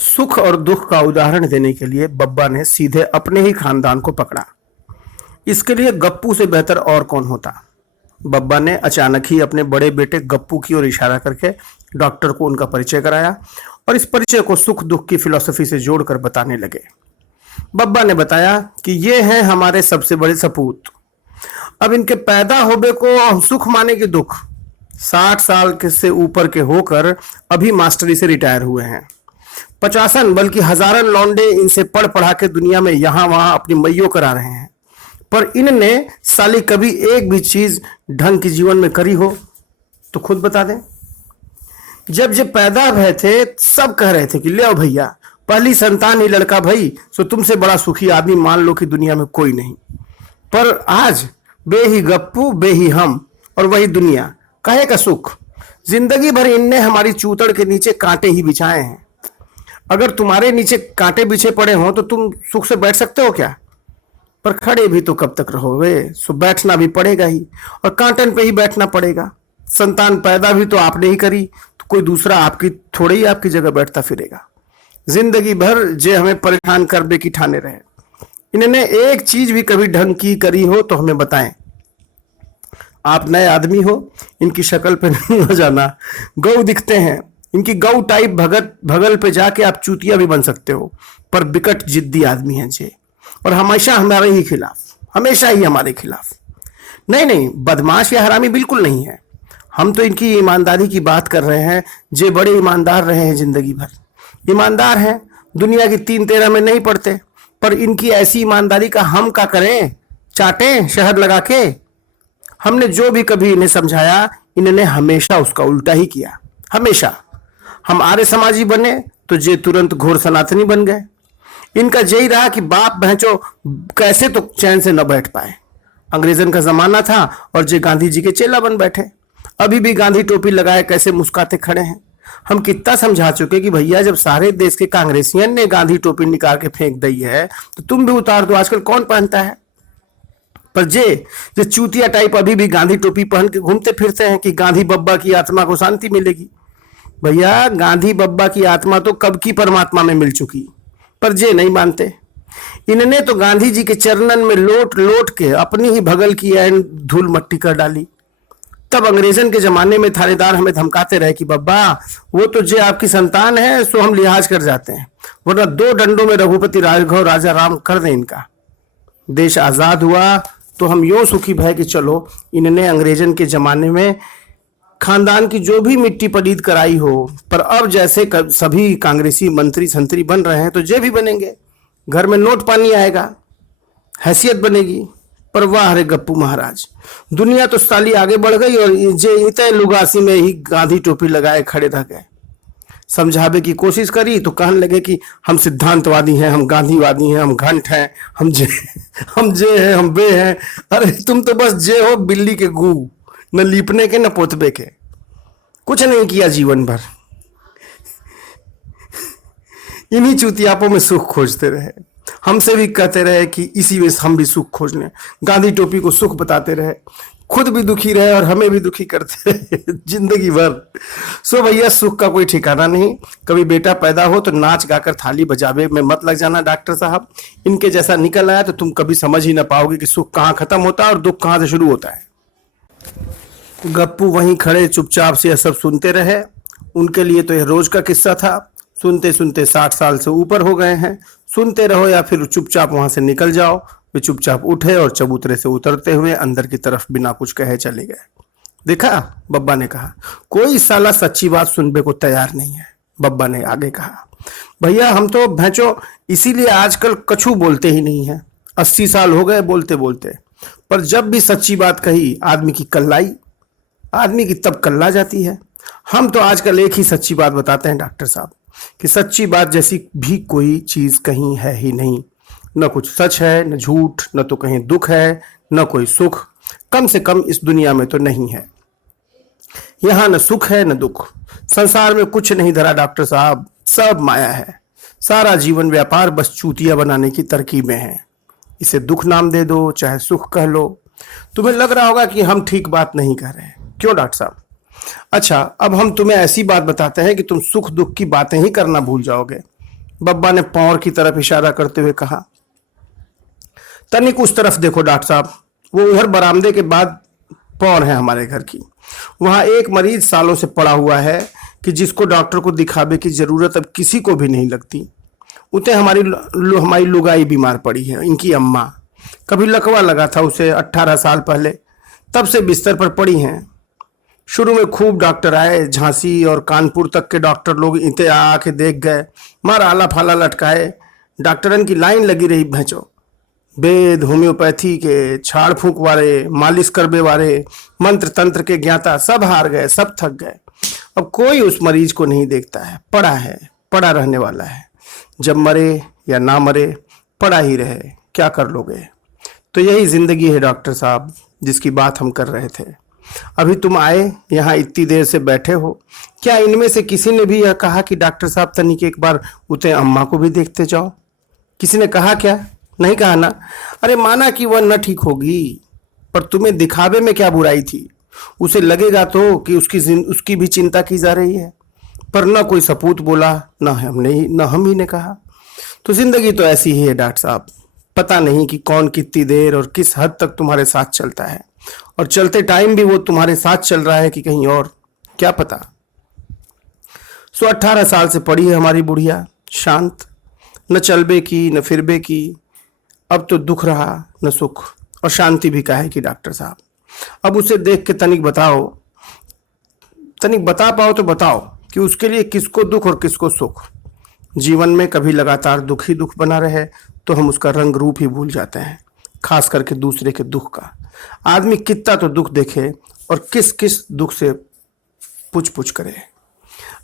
सुख और दुख का उदाहरण देने के लिए बब्बा ने सीधे अपने ही खानदान को पकड़ा। इसके लिए गप्पू से बेहतर और कौन होता। बब्बा ने अचानक ही अपने बड़े बेटे गप्पू की ओर इशारा करके डॉक्टर को उनका परिचय कराया और इस परिचय को सुख दुख की फिलॉसफी से जोड़कर बताने लगे। बब्बा ने बताया कि ये हैं हमारे सबसे बड़े सपूत। अब इनके पैदा होने को हम सुख माने कि दुख। 60 साल के से ऊपर के होकर अभी मास्टरी से रिटायर हुए हैं। 50 बल्कि हजारन लौंडे इनसे पढ़ पढ़ा के दुनिया में यहां वहां अपनी मैयो करा रहे हैं, पर इनने साली कभी एक भी चीज ढंग की जीवन में करी हो तो खुद बता दें। जब जब पैदा भय थे सब कह रहे थे कि ले भैया पहली संतान ही लड़का भई, सो तुमसे बड़ा सुखी आदमी मान लो कि दुनिया में कोई नहीं। पर आज बे ही गप्पू बे ही हम और वही दुनिया, कहे का सुख। जिंदगी भर इनने हमारी चूतड़ के नीचे कांटे ही बिछाए हैं। अगर तुम्हारे नीचे कांटे बिछे पड़े हों तो तुम सुख से बैठ सकते हो क्या? पर खड़े भी तो कब तक रहोगे, सो बैठना भी पड़ेगा ही और कांटन पे ही बैठना पड़ेगा। संतान पैदा भी तो आपने ही करी, तो कोई दूसरा आपकी थोड़ी ही आपकी जगह बैठता फिरेगा। जिंदगी भर जे हमें परेशान कर बे की ठाने रहे। इन्होंने एक चीज भी कभी ढंग की करी हो तो हमें बताएं। आप नए आदमी हो, इनकी शक्ल पे न जाना गौ दिखते हैं। इनकी गौ टाइप भगत भगल पे जाके आप चूतिया भी बन सकते हो, पर बिकट जिद्दी आदमी है जे, और हमेशा हमारे ही खिलाफ, हमेशा ही हमारे खिलाफ। नहीं नहीं, बदमाश या हरामी बिल्कुल नहीं है। हम तो इनकी ईमानदारी की बात कर रहे हैं। जे बड़े ईमानदार रहे हैं जिंदगी भर, ईमानदार हैं, दुनिया की 3-13 में नहीं पड़ते। पर इनकी ऐसी ईमानदारी का हम क्या करें, चाटें शहद लगा के। हमने जो भी कभी इन्हें समझाया, इन्होंने हमेशा उसका उल्टा ही किया। हमेशा हम आर्य समाजी बने तो जे तुरंत घोर सनातनी बन गए। इनका यही रहा कि बाप भैंचो कैसे तो चैन से न बैठ पाए। अंग्रेजन का जमाना था और जे गांधी जी के चेला बन बैठे। अभी भी गांधी टोपी लगाए कैसे मुस्कुराते खड़े हैं। हम कितना समझा चुके कि भैया जब सारे देश के कांग्रेसियन ने गांधी टोपी निकाल के फेंक दी है तो तुम भी उतार दो। आजकल कौन पहनता है? पर जे चूतिया टाइप अभी भी गांधी टोपी पहन के घूमते फिरते हैं कि गांधी बब्बा की आत्मा को शांति मिलेगी। भैया गांधी बब्बा की आत्मा तो कब की परमात्मा में मिल चुकी, पर जे नहीं मानते। इन्होंने तो गांधी जी के चरणन में लोट लोट के अपनी ही भगल की एंड धूल मट्टी कर डाली। तब अंग्रेजन के जमाने में थानेदार हमें धमकाते रहे कि बब्बा वो तो जे आपकी संतान है, सो हम लिहाज कर जाते हैं, वरना 2 डंडों में रघुपति राघव राजा राम कर दें इनका। देश आजाद हुआ तो हम यूं सुखी भय कि चलो इन्होंने अंग्रेजन के जमाने में खानदान की जो भी मिट्टी पलीद कराई हो, पर अब जैसे सभी कांग्रेसी मंत्री संतरी बन रहे हैं तो जे भी बनेंगे। घर में नोट पानी आएगा, हैसियत बनेगी। पर वाह रे गप्पू महाराज, दुनिया तो साली आगे बढ़ गई और जे इतने लुगासी में ही गांधी टोपी लगाए खड़े रह गए। समझावे की कोशिश करी तो कहने लगे कि हम सिद्धांतवादी हैं, हम गांधीवादी हैं, हम घंट हैं, हम जे हैं, हम बे हैं। अरे तुम तो बस जे हो बिल्ली के गू, न लीपने के न पोतबे के, कुछ नहीं किया जीवन भर। इन्हीं चुतियापों में सुख खोजते रहे। हमसे भी कहते रहे कि इसी में हम भी सुख खोज लें। गांधी टोपी को सुख बताते रहे, खुद भी दुखी रहे और हमें भी दुखी करते रहे जिंदगी भर। सो भैया सुख का कोई ठिकाना नहीं। कभी बेटा पैदा हो तो नाच गाकर थाली बजावे में मत लग जाना डॉक्टर साहब। इनके जैसा निकल आया तो तुम कभी समझ ही ना पाओगे कि सुख कहाँ खत्म होता है और दुख कहाँ से शुरू होता है। गप्पू वहीं खड़े चुपचाप से यह सब सुनते रहे। उनके लिए तो यह रोज का किस्सा था। सुनते सुनते 60 साल से ऊपर हो गए हैं। सुनते रहो या फिर चुपचाप वहां से निकल जाओ। वे चुपचाप उठे और चबूतरे से उतरते हुए अंदर की तरफ बिना कुछ कहे चले गए। देखा, बब्बा ने कहा, कोई साला सच्ची बात सुनने को तैयार नहीं है। बब्बा ने आगे कहा, भैया हम तो भैंचो इसीलिए आजकल कछु बोलते ही नहीं है। 80 साल हो गए बोलते बोलते, पर जब भी सच्ची बात कही आदमी की तब कल्ला जाती है। हम तो आजकल एक ही सच्ची बात बताते हैं डॉक्टर साहब, कि सच्ची बात जैसी भी कोई चीज कहीं है ही नहीं। न कुछ सच है, न झूठ, न तो कहीं दुख है, न कोई सुख। कम से कम इस दुनिया में तो नहीं है। यहां न सुख है न दुख। संसार में कुछ नहीं धरा डॉक्टर साहब, सब माया है। सारा जीवन व्यापार बस चूतिया बनाने की तरकीबें हैं। इसे दुख नाम दे दो चाहे सुख कह लो। तुम्हें लग रहा होगा कि हम ठीक बात नहीं कह रहे। क्यों डॉक्टर साहब? अच्छा, अब हम तुम्हें ऐसी बात बताते हैं कि तुम सुख दुख की बातें ही करना भूल जाओगे। बब्बा ने पौर की तरफ इशारा करते हुए कहा। तनिक उस तरफ देखो डॉक्टर साहब, वो उधर बरामदे के बाद पौर है हमारे घर की। वहां एक मरीज सालों से पड़ा हुआ है कि जिसको डॉक्टर को दिखावे की जरूरत अब किसी को भी नहीं लगती। उतने हमारी लुगाई बीमार पड़ी है, इनकी अम्मा। कभी लकवा लगा था उसे 18 साल पहले, तब से बिस्तर पर पड़ी हैं। शुरू में खूब डॉक्टर आए, झांसी और कानपुर तक के डॉक्टर लोग इते आके देख गए, मार आला फाला लटकाए। डॉक्टरन की लाइन लगी रही भैंचो। वेद, होम्योपैथी के, झाड़ फूंक वाले, मालिश करबे वाले, मंत्र तंत्र के ज्ञाता सब हार गए, सब थक गए। अब कोई उस मरीज को नहीं देखता है, पड़ा रहने वाला है। जब मरे या ना मरे, पड़ा ही रहे, क्या कर लोगे। तो यही जिंदगी है डॉक्टर साहब, जिसकी बात हम कर रहे थे। अभी तुम आए, यहाँ इतनी देर से बैठे हो, क्या इनमें से किसी ने भी यह कहा कि डॉक्टर साहब तनिक एक बार उते अम्मा को भी देखते जाओ? किसी ने कहा क्या? नहीं कहा ना। अरे माना कि वह न ठीक होगी, पर तुम्हें दिखावे में क्या बुराई थी? उसे लगेगा तो कि उसकी भी चिंता की जा रही है। पर न कोई सपूत बोला, न हम ही ने कहा। तो जिंदगी तो ऐसी ही है डॉक्टर साहब। पता नहीं कि कौन कितनी देर और किस हद तक तुम्हारे साथ चलता है, और चलते टाइम भी वो तुम्हारे साथ चल रहा है कि कहीं और, क्या पता। 18 साल से पड़ी है हमारी बुढ़िया, शांत, न चलबे की न फिरबे की। अब तो दुख रहा न सुख, और शांति भी काहे की डॉक्टर साहब। अब उसे देख के तनिक बता पाओ तो बताओ कि उसके लिए किसको दुख और किसको सुख। जीवन में कभी लगातार दुख ही दुख बना रहे तो हम उसका रंग रूप ही भूल जाते हैं, खास करके दूसरे के दुख का। आदमी कितना तो दुख देखे और किस किस दुख से पूछ पूछ करे।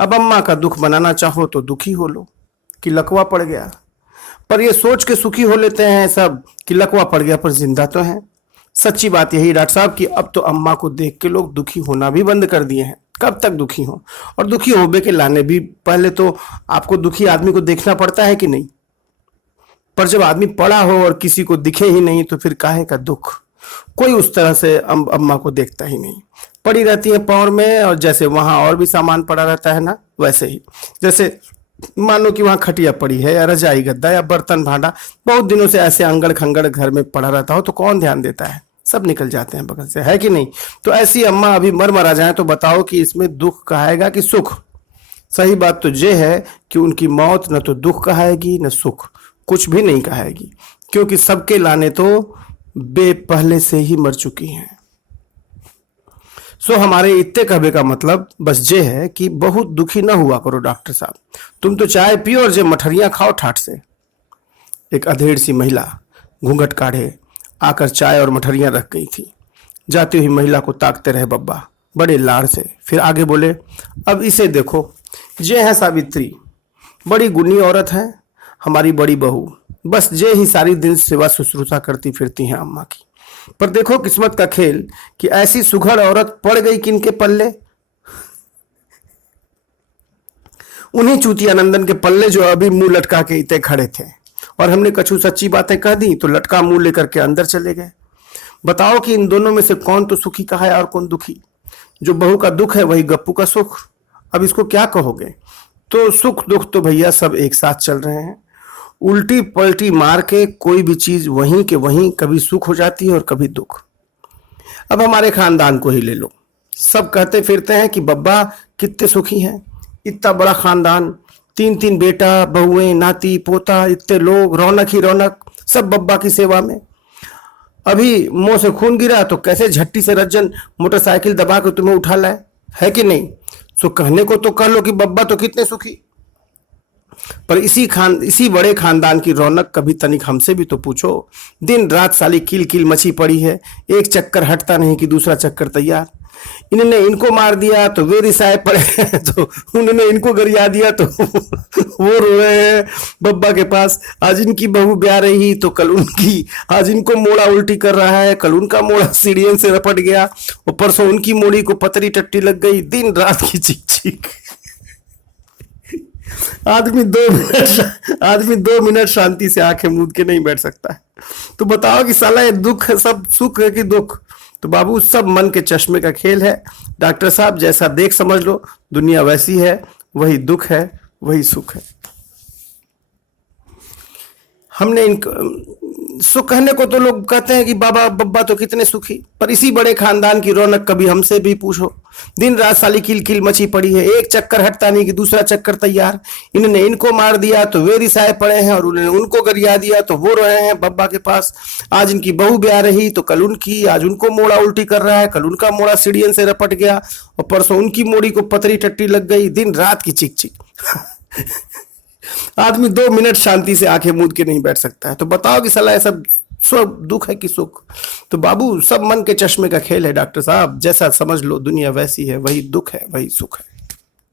अब अम्मा का दुख बनाना चाहो तो दुखी हो लो कि लकवा पड़ गया, पर ये सोच के सुखी हो लेते हैं सब कि लकवा पड़ गया पर जिंदा तो है। सच्ची बात यही डॉक्टर साहब कि अब तो अम्मा को देख के लोग दुखी होना भी बंद कर दिए हैं। कब तक दुखी हो, और दुखी होबे के लाने भी पहले तो आपको दुखी आदमी को देखना पड़ता है कि नहीं। पर जब आदमी पड़ा हो और किसी को दिखे ही नहीं तो फिर काहे का दुख। कोई उस तरह से अम्मा को देखता ही नहीं, पड़ी रहती है पाँव में, और जैसे वहां और भी सामान पड़ा रहता है ना, वैसे ही जैसे मानो कि वहां खटिया पड़ी है या रजाई गद्दा या बर्तन भांडा बहुत दिनों से ऐसे अंगड़ खंगड़ घर में पड़ा रहता हो तो कौन ध्यान देता है, सब निकल जाते हैं बगल से, है कि नहीं। तो ऐसी अम्मा अभी मर जाए तो बताओ कि इसमें दुख कहाएगा कि सुख। सही बात तो ये है कि उनकी मौत न तो दुख कहाएगी न सुख, कुछ भी नहीं कहाएगी, क्योंकि सबके लाने तो बे पहले से ही मर चुकी हैं। सो हमारे इतने कहबे का मतलब बस ये है कि बहुत दुखी ना हुआ करो डॉक्टर साहब। तुम तो चाय पियो और जे मठरियां खाओ ठाट से। एक अधेड़ सी महिला घूंघट काढ़े आकर चाय और मठरियां रख गई थी। जाती हुई महिला को ताकते रहे बब्बा बड़े लाड़ से, फिर आगे बोले, अब इसे देखो, ये है सावित्री, बड़ी गुनी औरत है, हमारी बड़ी बहू। बस ये ही सारी दिन सेवा शुश्रूषा करती फिरती हैं अम्मा की। पर देखो किस्मत का खेल कि ऐसी सुघड़ औरत पड़ गई किनके पल्ले, उन्हीं चूतियानंदन के पल्ले जो अभी मुंह लटका के इतने खड़े थे। और हमने कछु सच्ची बातें कह दी तो लटका मुंह लेकर के अंदर चले गए। बताओ कि इन दोनों में से कौन तो सुखी कहा है और कौन दुखी। जो बहू का दुख है वही गप्पू का सुख। अब इसको क्या कहोगे। तो सुख दुख तो भैया सब एक साथ चल रहे हैं, उल्टी पलटी मार के कोई भी चीज वहीं के वहीं कभी सुख हो जाती है और कभी दुख। अब हमारे खानदान को ही ले लो, सब कहते फिरते हैं कि बब्बा कितने सुखी हैं, इतना बड़ा खानदान, 3 बेटा बहुएं नाती पोता, इतने लोग, रौनक ही रौनक, सब बब्बा की सेवा में। अभी मुंह से खून गिरा तो कैसे झट्टी से रज्जन मोटरसाइकिल दबा के तुम्हें उठा लाए, है कि नहीं। सो कहने को तो कह लो कि बब्बा तो कितने सुखी, पर इसी बड़े खानदान की रौनक कभी तनिक हमसे भी तो पूछो। दिन रात साली किल किल मची पड़ी है, एक चक्कर हटता नहीं कि दूसरा चक्कर तैयार। इन्होंने इनको मार दिया तो वे रिसाए पड़े तो उन्होंने इनको गरिया दिया तो वो रो रहे हैं बब्बा के पास। आज इनकी बहू ब्याह रही तो कल उनकी, आज इनको मोड़ा उल्टी कर रहा है, कल उनका मोड़ा सीढ़ियों से रपट गया, और परसों उनकी मोड़ी को पतरी टट्टी लग गई। दिन रात की चीख चीख। आदमी 2 मिनट शांति से आंखें मूंद के नहीं बैठ सकता है। तो बताओ कि साला ये दुख है सब सुख है कि दुख। तो बाबू सब मन के चश्मे का खेल है डॉक्टर साहब, जैसा देख समझ लो, दुनिया वैसी है, वही दुख है वही सुख है। हमने इन सुख कहने को तो लोग कहते हैं कि बाबा बब्बा तो कितने सुखी, पर इसी बड़े खानदान की रौनक कभी हमसे भी पूछो। दिन रात साली किल किल मची पड़ी है, एक चक्कर हटता नहीं कि दूसरा चक्कर तैयार। इन्होंने इनको मार दिया तो वे रिसाए पड़े हैं, और उन्होंने उनको गरिया दिया तो वो रहे हैं बब्बा के पास। आज इनकी बहू ब्याह रही तो कल उनकी, आज उनको मोड़ा उल्टी कर रहा है, कल उनका मोड़ा सीढ़ियन से रपट गया, और परसों उनकी मोड़ी को पतरी टट्टी लग गई। दिन रात की चिक चिक। आदमी 2 मिनट शांति से आंखें मूंद के नहीं बैठ सकता है। तो बताओ कि साला ऐसा सब दुख है कि सुख? तो बाबू सब मन के चश्मे का खेल है डॉक्टर साहब, जैसा समझ लो दुनिया वैसी है, वही दुख है वही सुख है।